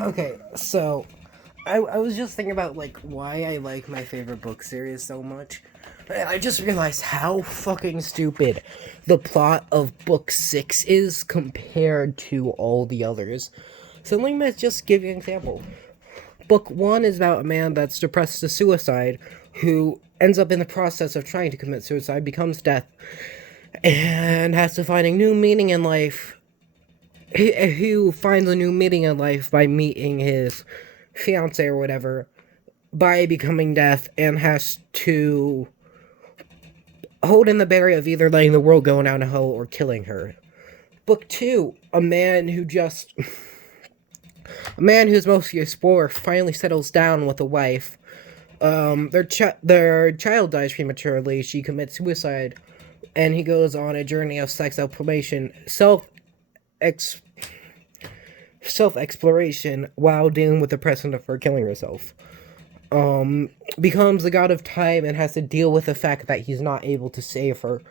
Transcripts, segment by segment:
Okay, so I was just thinking about like why I like my favorite book series so much. And I just realized how fucking stupid the plot of book 6 is compared to all the others. So let me just give you an example. Book 1 is about a man that's depressed to suicide who ends up in the process of trying to commit suicide, becomes death, and has to find a new meaning in life. Who finds a new meaning in life by meeting his fiance or whatever, by becoming death, and has to hold in the barrier of either letting the world go down a hole or killing her. Book 2, a man who's mostly a explorer finally settles down with a wife. Their child dies prematurely. She commits suicide, and he goes on a journey of sex exploration, ex self exploration while dealing with the precedent of her killing herself. Becomes the god of time and has to deal with the fact that he's not able to save her,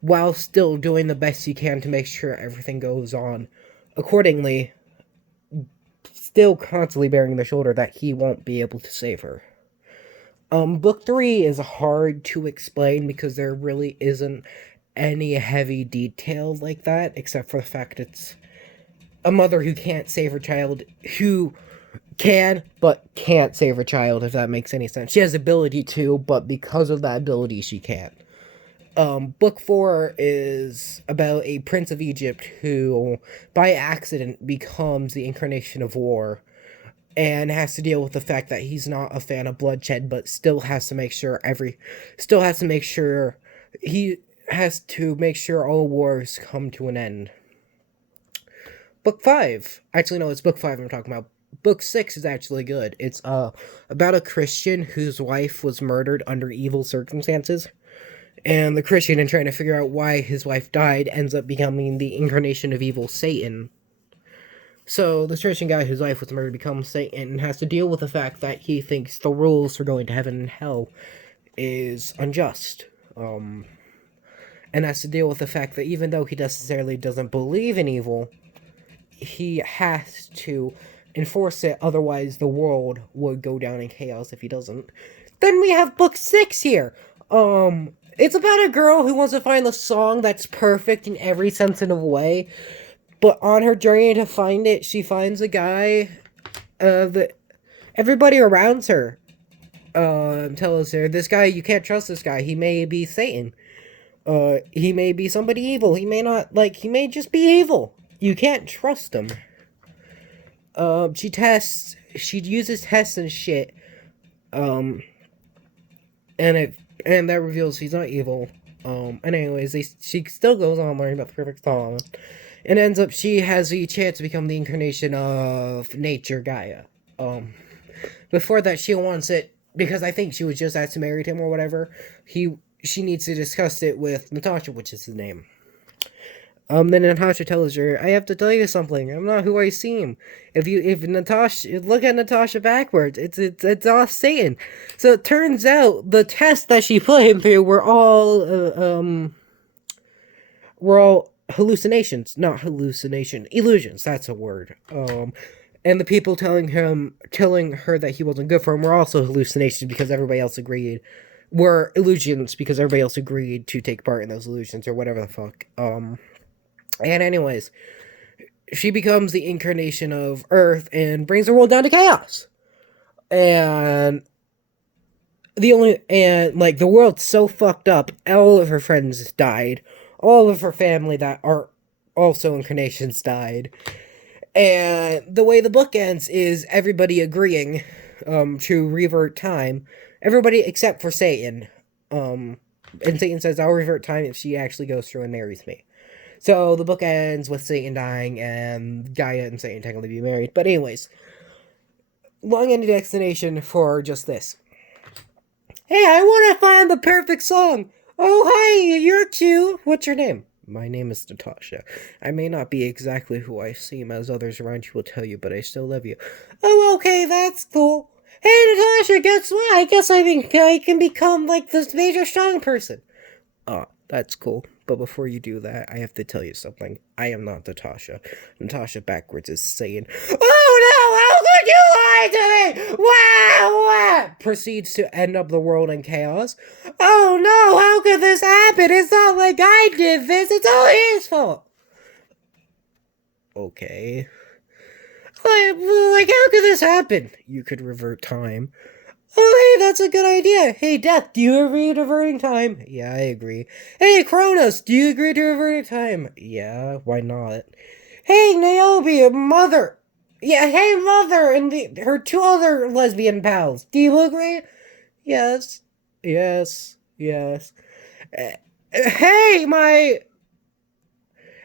while still doing the best he can to make sure everything goes on accordingly, still constantly bearing the shoulder that he won't be able to save her. Book 3 is hard to explain because there really isn't any heavy detail like that, except for the fact it's a mother who can't save her child, who can but can't save her child, if that makes any sense. She has the ability to, but because of that ability, she can't. Book 4 is about a prince of Egypt who, by accident, becomes the incarnation of war and has to deal with the fact that he's not a fan of bloodshed, but he has to make sure all wars come to an end. Book 5. Actually, no, it's book 5 I'm talking about. Book 6 is actually good. It's about a Christian whose wife was murdered under evil circumstances. And the Christian, in trying to figure out why his wife died, ends up becoming the incarnation of evil Satan. So, the Christian guy whose wife was murdered becomes Satan and has to deal with the fact that he thinks the rules for going to heaven and hell is unjust. And has to deal with the fact that even though he necessarily doesn't believe in evil, he has to enforce it, otherwise the world would go down in chaos if he doesn't. Then we have book 6 here. It's about a girl who wants to find the song that's perfect in every sense of way, but on her journey to find it, she finds a guy that everybody around her tells her, this guy, you can't trust this guy, he may be Satan. He may be somebody evil, he may just be evil. You can't trust him. She uses tests and shit, and that reveals he's not evil. And anyways, she still goes on learning about the perfect song, and ends up she has the chance to become the incarnation of nature, Gaia. Before that, she wants it because I think she was just asked to marry him or whatever. She needs to discuss it with Natasha, which is his name. Then Natasha tells her, I have to tell you something. I'm not who I seem. If Natasha, look at Natasha backwards, it's all Satan. So it turns out the tests that she put him through were all hallucinations. Not hallucination, illusions, that's a word. And the people telling her that he wasn't good for him were also hallucinations because everybody else agreed. Were illusions because everybody else agreed to take part in those illusions or whatever the fuck. And anyways, she becomes the incarnation of Earth and brings the world down to chaos. And the world's so fucked up, all of her friends died. All of her family that are also incarnations died. And the way the book ends is everybody agreeing to revert time. Everybody except for Satan. And Satan says, I'll revert time if she actually goes through and marries me. So the book ends with Satan dying and Gaia and Satan technically be married. But anyways, long-ended explanation for just this. Hey, I want to find the perfect song. Oh, hi, you're cute. What's your name? My name is Natasha. I may not be exactly who I seem, as others around you will tell you, but I still love you. Oh, okay, that's cool. Hey, Natasha, guess what? I guess I can become like this major strong person. Oh, that's cool. But before you do that, I have to tell you something. I am not Natasha. Natasha backwards is saying, oh no, proceeds to end up the world in chaos. Oh no, how could this happen? It's not like I did this, it's all his fault. Okay. Like, how could this happen? You could revert time. Oh, hey, that's a good idea. Hey, Death, do you agree to reverting time? Yeah, I agree. Hey, Kronos, do you agree to reverting time? Yeah, why not? Hey, Niobe, Mother. Yeah, hey, Mother, and her two other lesbian pals. Do you agree? Yes. Yes. Yes. Hey, my...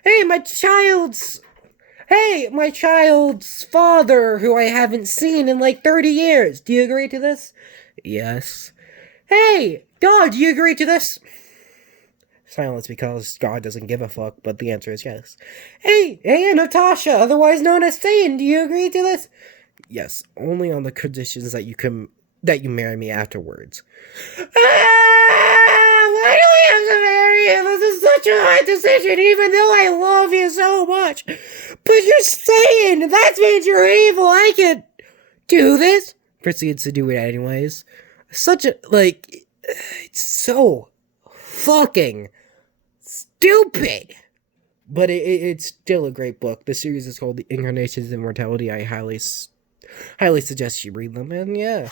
Hey, my child's... Hey, my child's father, who I haven't seen in like 30 years. Do you agree to this? Yes. Hey, God, do you agree to this? Silence because God doesn't give a fuck, but the answer is yes. Hey, Natasha, otherwise known as Satan, do you agree to this? Yes, only on the conditions that you marry me afterwards. Why do we have to marry you? This is such a hard decision, even though I love you so much. But you're Satan! That means you're evil! I can't do this! Proceeds to do it anyways. Such a, like, it's so fucking stupid! But it's still a great book. The series is called The Incarnations of Immortality. I highly suggest you read them, and yeah.